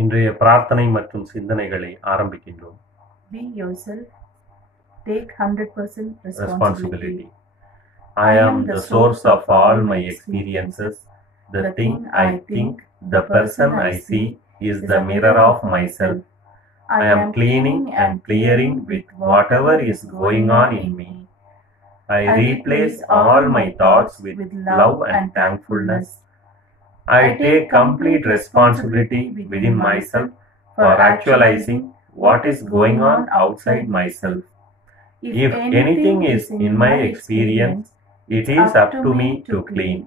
இன்றைய பிரார்த்தனை மற்றும் சிந்தனைகளை ஆரம்பிக்கின்றோம். Be yourself. Take 100% responsibility. I am the source of all my experiences. The thing I think, the person I see is the mirror of myself. I am cleaning and clearing with whatever is going on in me. I replace all my thoughts with love and thankfulness. I take complete responsibility within myself for actualizing what is going on outside myself. If anything is in my experience, it is up to me to clean.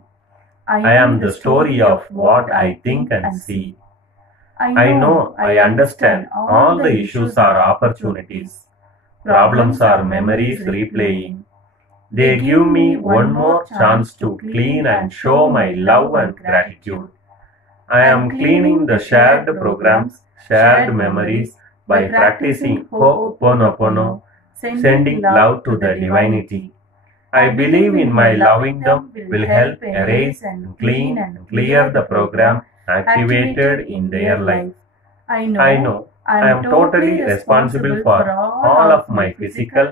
I am the story of what I think and see. I know, I understand all the issues are opportunities. Problems are memories replaying. They give me one more chance to clean and show my love and gratitude. I am cleaning the shared programs, shared memories by practicing Ho'oponopono, sending love to the divinity. I believe in my loving them will help erase and clean and clear the program activated in their life. I know I am totally responsible for all of my physical,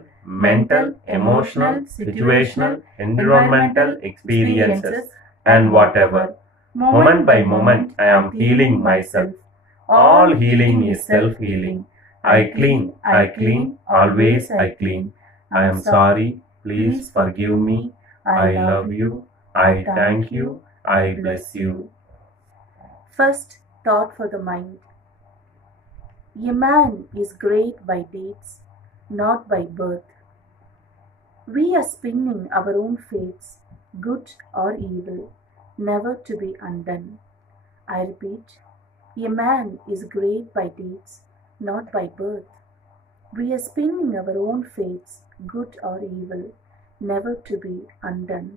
mental, emotional, situational, environmental experiences and whatever. Moment by moment, I am healing myself. All healing is self-healing. I clean, always I clean. I am sorry, please forgive me. I love you, I thank you, I bless you. First thought for the mind. A man is great by deeds, not by birth. We are spinning our own fates, good or evil, never to be undone. I repeat, a man is great by deeds, not by birth. We are spinning our own fates, good or evil, never to be undone.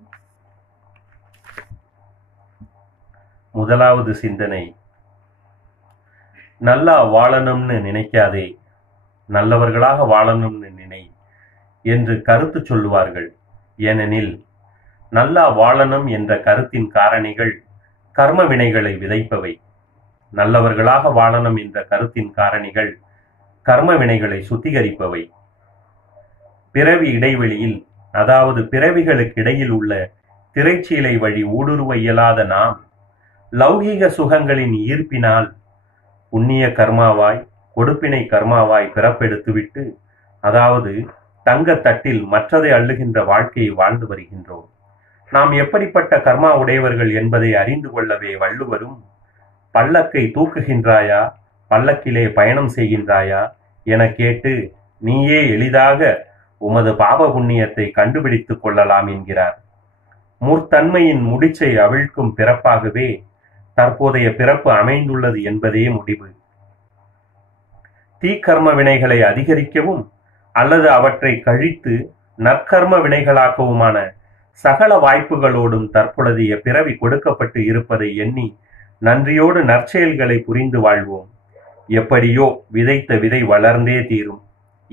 முதலாவது சிந்தனை, நல்லா வாழணும்னு நினைக்காதே, நல்லவர்களாக வாழணும்னு நினை என்று கருத்து சொல்லுவார்கள். ஏனெனில் நல்லா வாழணும் என்ற கருத்தின் காரணிகள் கர்ம வினைகளை விதைப்பவை. நல்லவர்களாக வாழணும் என்ற கருத்தின் காரணிகள் கர்ம வினைகளை சுத்திகரிப்பவை. பிறவி இடைவெளியில், அதாவது பிறவிகளுக்கு இடையில் உள்ள திரைச்சீலை வழி ஊடுருவ இயலாத நாம் லௌகீக சுகங்களின் ஈர்ப்பினால் புண்ணிய கர்மாவாய், கொடுப்பினை கர்மாவாய் பிறப்பெடுத்துவிட்டு, அதாவது தங்க தட்டில் மற்றதை அள்ளுகின்ற வாழ்க்கையை வாழ்ந்து வருகின்றோம். நாம் எப்படிப்பட்ட கர்மா உடையவர்கள் என்பதை அறிந்து கொள்ளவே வள்ளுவரும், பல்லக்கை தூக்குகின்றாயா, பல்லக்கிலே பயணம் செய்கின்றாயா என கேட்டு நீயே எளிதாக உமது பாவ புண்ணியத்தை கண்டுபிடித்துக் கொள்ளலாம் என்கிறார். முற்தன்மையின் முடிச்சை அவிழ்க்கும் பிறப்பாகவே தற்போதைய பிறப்பு அமைந்துள்ளது என்பதே முடிவு. தீக்கர்ம வினைகளை அதிகரிக்கவும் அல்லது அவற்றை கழித்து நற்கர்ம வினைகளாக்கவுமான சகல வாய்ப்புகளோடும் தற்பொழுதைய பிறவி கொடுக்கப்பட்டு இருப்பதை எண்ணி நன்றியோடு நற்செயல்களை புரிந்து வாழ்வோம். எப்படியோ விதைத்த விதை வளர்ந்தே தீரும்.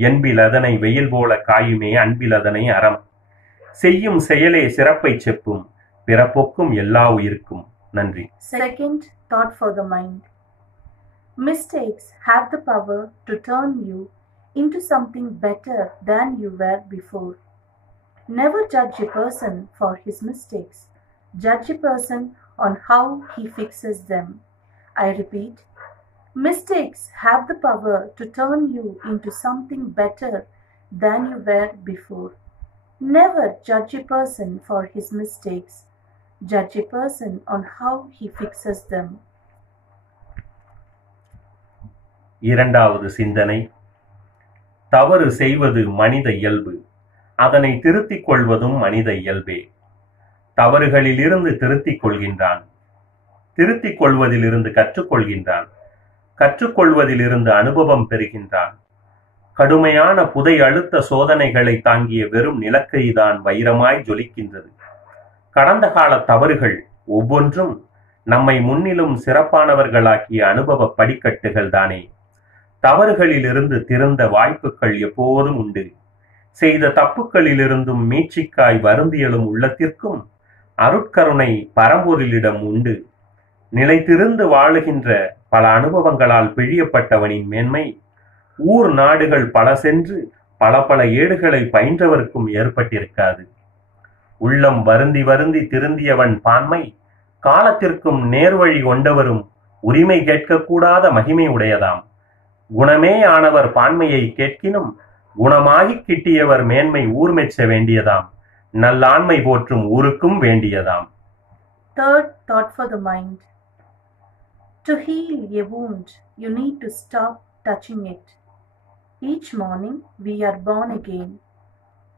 என்பில் அதனை வெயில் போல காயுமே, அன்பில் அதனை அறம். செய்யும் செயலே சிறப்பை செப்பும், பிறப்பொக்கும் எல்லா உயிருக்கும். நன்றி. Second thought for the mind. Mistakes have the power to turn you into something better than you were before. Never judge a person for his mistakes. Judge a person on how he fixes them. I repeat, mistakes have the power to turn you into something better than you were before. Never judge a person for his mistakes. Judge a person on how he fixes them. இரண்டாவது சிந்தனை, தவறு செய்வது மனித இயல்பு, அதனை திருத்திக் கொள்வதும் மனித இயல்பே. தவறுகளிலிருந்து திருத்திக் கொள்கின்றான், திருத்திக் கொள்வதிலிருந்து கற்றுக்கொள்கின்றான், கற்றுக்கொள்வதிலிருந்து அனுபவம் பெறுகின்றான். கடுமையான புதை அழுத்த சோதனைகளை தாங்கிய வெறும் நிலக்கரிதான் வைரமாய் ஜொலிக்கின்றது. கடந்த கால தவறுகள் ஒவ்வொன்றும் நம்மை முன்னிலும் சிறப்பானவர்களாக்கிய அனுபவ படிக்கட்டுகள் தானே. தவறுகளிலிருந்து திருந்த வாய்ப்புகள் எப்போதும் உண்டு. செய்த தப்புக்களிலிருந்தும் மீட்சிக்காய் வருந்தியலும் உள்ளத்திற்கும் அருட்கருணை பரம்பொருளிடம் உண்டு. நிலைத்திருந்து வாழுகின்ற பல அனுபவங்களால் பிழியப்பட்டவனின் மேன்மை ஊர் நாடுகள் பல சென்று பல பல ஏடுகளை பயின்றவர்க்கும் ஏற்பட்டிருக்காது. உள்ளம் வருந்தி வருந்தி திருந்தியவன் பான்மை காலத்திற்கும் நேர்வழி கொண்டவரும் உரிமை கேட்கக்கூடாத மகிமை உடையதாம். குணமே ஆனவர் பான்மையை கேட்கினும் குணமாகிக் கிட்டியவர் மேன்மை ஊர் மெச்ச வேண்டியதாம். நல்லாண்மை போற்றும் ஊருக்கும் வேண்டியதாம். Third thought for the mind. To heal a wound, you need to stop touching it. Each morning we are born again.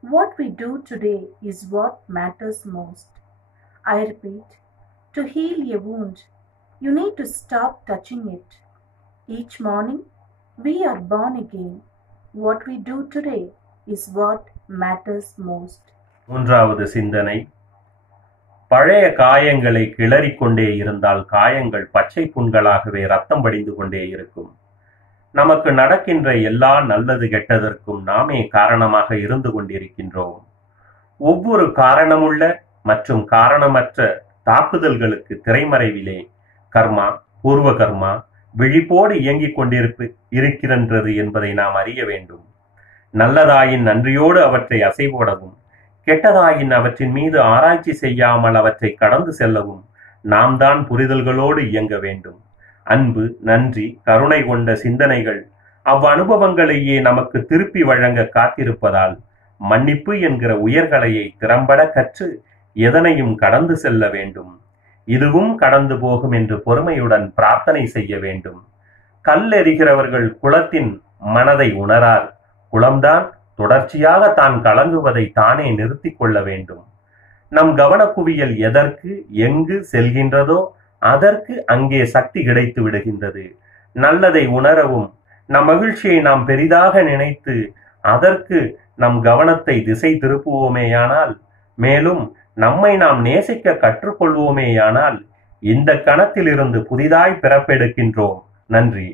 What we do today is what matters most. I repeat, to heal a wound, you need to stop touching it. Each morning we are born again. What we do today is what matters most. மூன்றாவது சிந்தனை. பழைய காயங்களை கிளறிக்கொண்டே இருந்தால் காயங்கள் பச்சை புண்களாகவே ரத்தம் வடிந்து கொண்டே இருக்கும். நமக்கு நடக்கின்ற எல்லா நல்லது கெட்டதற்கும் நாமே காரணமாக இருந்து கொண்டிருக்கின்றோம். ஒவ்வொரு காரணமுள்ள மற்றும் காரணமற்ற தாக்குதல்களுக்கு திரைமறைவிலே கர்மா, பூர்வ கர்மா விழிப்போடு இயங்கிக் கொண்டிருக்கின்றது என்பதை நாம் அறிய வேண்டும். நல்லதாயின் நன்றியோடு அவற்றை அசைபோடவும், கெட்டதாயின் அவற்றின் மீது ஆராய்ச்சி செய்யாமல் அவற்றை கடந்து செல்லவும் நாம் தான் புரிதல்களோடு இயங்க வேண்டும். அன்பு, நன்றி, கருணை கொண்ட சிந்தனைகள் அவ்வனுபவங்களையே நமக்கு திருப்பி வழங்க காத்திருப்பதால் மன்னிப்பு என்கிற உயர்கலையை திறம்பட கற்று எதனையும் கடந்து செல்ல வேண்டும். இதுவும் கடந்து போகும் என்று பொறுமையுடன் பிரார்த்தனை செய்ய வேண்டும். கல்லெறிகிறவர்கள் குளத்தின் மனதை உணரார். குளம்தான் தொடர்ச்சியாக தான் கலங்குவதை தானே நிறுத்தி கொள்ள வேண்டும். நம் கவனக்குவியல் எதற்கு எங்கு செல்கின்றதோ அதற்கு அங்கே சக்தி கிடைத்து விடுகின்றது. நல்லதை உணரவும் நம் மகிழ்ச்சியை நாம் பெரிதாக நினைத்து அதற்கு நம் கவனத்தை திசை திருப்புவோமேயானால், மேலும் நம்மை நாம் நேசிக்க கற்றுக்கொள்வோமேயானால் இந்த கணத்திலிருந்து புதிதாய் பிறப்பெடுக்கின்றோம். நன்றி.